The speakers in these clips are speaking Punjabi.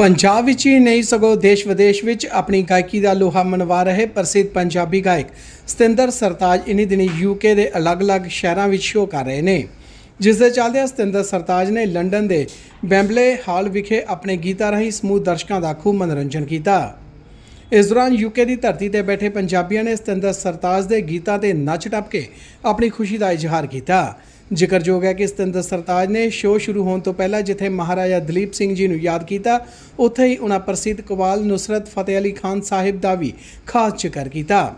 ਪੰਜਾਬ ਵਿੱਚ ਹੀ ਨਹੀਂ, ਸਗੋਂ ਦੇਸ਼ ਵਿਦੇਸ਼ ਵਿੱਚ ਆਪਣੀ ਗਾਇਕੀ ਦਾ ਲੋਹਾ ਮਨਵਾ ਰਹੇ ਪ੍ਰਸਿੱਧ ਪੰਜਾਬੀ ਗਾਇਕ ਸਤਿੰਦਰ ਸਰਤਾਜ ਇਨੀ ਦਿਨੀ ਯੂਕੇ ਦੇ ਅਲੱਗ-ਅਲੱਗ ਸ਼ਹਿਰਾਂ ਵਿੱਚ ਸ਼ੋਅ ਕਰ ਰਹੇ ਨੇ। ਜਿਸ ਦੇ ਚੱਲਦਿਆਂ ਸਤਿੰਦਰ ਸਰਤਾਜ ਨੇ ਲੰਡਨ ਦੇ ਬੈਂਬਲੇ ਹਾਲ ਵਿਖੇ ਆਪਣੇ ਗੀਤਾਂ ਰਾਹੀਂ ਸਮੂਹ ਦਰਸ਼ਕਾਂ ਦਾ ਖੂਬ ਮਨੋਰੰਜਨ ਕੀਤਾ। ਇਸ ਦੌਰਾਨ ਯੂਕੇ ਦੀ ਧਰਤੀ ਤੇ ਬੈਠੇ ਪੰਜਾਬੀਆਂ ਨੇ ਸਤਿੰਦਰ ਸਰਤਾਜ ਦੇ ਗੀਤਾਂ ਤੇ ਨੱਚ ਟੱਪ ਕੇ ਆਪਣੀ ਖੁਸ਼ੀ ਦਾ ਇਜ਼ਹਾਰ ਕੀਤਾ। ਜ਼ਿਕਰਯੋਗ ਹੈ ਕਿ ਸਤਿੰਦਰ ਸਰਤਾਜ ਨੇ ਸ਼ੋਅ ਸ਼ੁਰੂ ਹੋਣ ਤੋਂ ਪਹਿਲਾਂ ਜਿੱਥੇ ਮਹਾਰਾਜਾ ਦਲੀਪ ਸਿੰਘ ਜੀ ਨੂੰ ਯਾਦ ਕੀਤਾ, ਉੱਥੇ ਹੀ ਉਹਨਾਂ ਪ੍ਰਸਿੱਧ ਕਵਾਲ ਨੁਸਰਤ ਫਤਿਹ ਅਲੀ ਖਾਨ ਸਾਹਿਬ ਦਾ ਵੀ ਖਾਸ ਜ਼ਿਕਰ ਕੀਤਾ।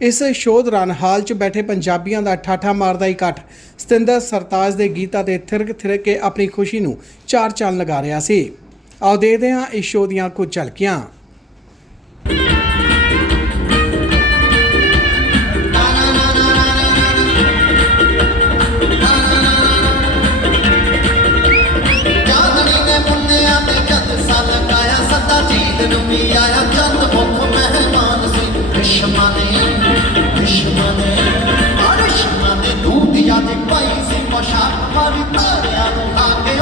ਇਸ ਸ਼ੋਅ ਦੌਰਾਨ ਹਾਲ 'ਚ ਬੈਠੇ ਪੰਜਾਬੀਆਂ ਦਾ ਠਾਠਾ ਮਾਰਦਾ ਇਕੱਠ। ਸਤਿੰਦਰ ਸਰਤਾਜ ਦੇ ਗੀਤਾਂ ਤੇ ਥਿਰਕ ਥਿਰਕ ਕੇ ਆਪਣੀ ਖੁਸ਼ੀ ਨੂੰ ਚਾਰ ਚੰਨ ਲਗਾ ਰਿਹਾ ਸੀ। ਆਓ ਦੇਖਦੇ ਹਾਂ ਇਸ ਸ਼ੋਅ ਦੀਆਂ ਕੁਝ ਝਲਕੀਆਂ। ਵਿਸ਼ਮਾ ਨੇ ਅਰਿਸ਼ਮਾ ਨੇ ਦੂਤੀਆਂ ਦੀ ਪਾਈ ਸੀ ਪੋਸ਼ਾਕ ਮਾਰੀ ਤਾਰਿਆਂ ਨੂੰ ਲਾ ਕੇ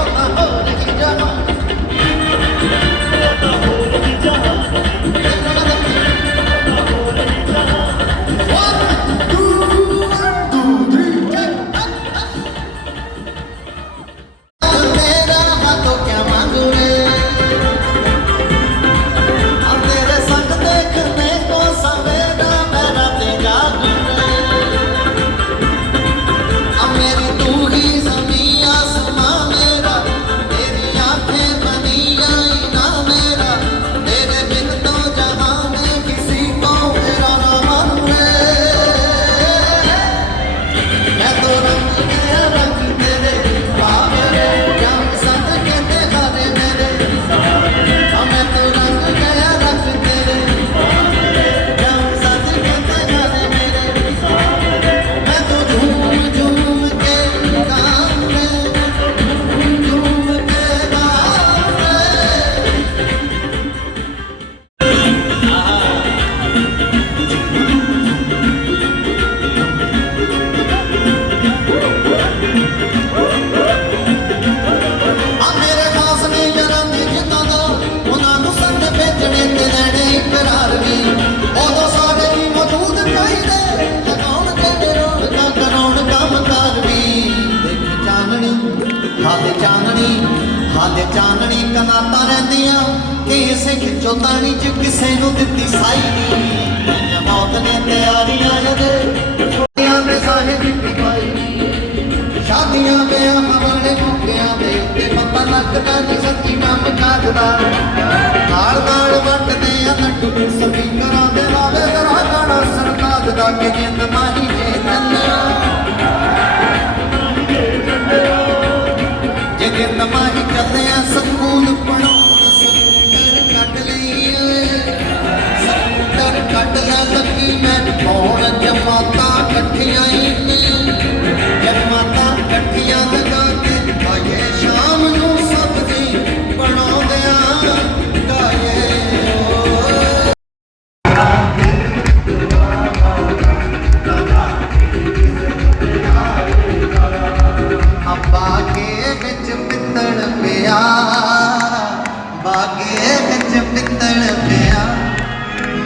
ਕਨਾਤਾਂ ਰਹਿੰਦੀਆਂ ਕਿਸੇ ਖਿੱਚੋ ਤਾਣੀ ਚ ਕਿਸੇ ਨੂੰ ਦਿੱਤੀ ਸਾਈ। ਨਹੀਂ ਮੌਤ ਨੇ ਤਿਆਰੀਆਂ ਜਦੇ, ਛੋਟੀਆਂ ਦੇ ਸਾਹਿਬ ਦੀ ਪਾਈ ਸ਼ਾਦੀਆਂ ਵਿਆਹ ਵਾਲੇ ਮੌਕਿਆਂ ਦੇ ਉੱਤੇ ਪਤਾ ਲੱਗਦਾ ਨਹੀਂ ਸੱਚੀ ਕੰਮ ਕਾਜਦਾ। ਨਾਲ ਨਾਲ ਵੰਡਦੇ ਆ ਲੱਡੂ ਸਪੀਕਰਾਂ ਦੇ ਵਾਲੇ ਜ਼ਰਾ ਗਾਣਾ ਸਰਤਾਜ ਦਾ, ਕਿ ਜਿੰਦ ਮਾਹੀ ਜੇ ਚੱਲਿਆ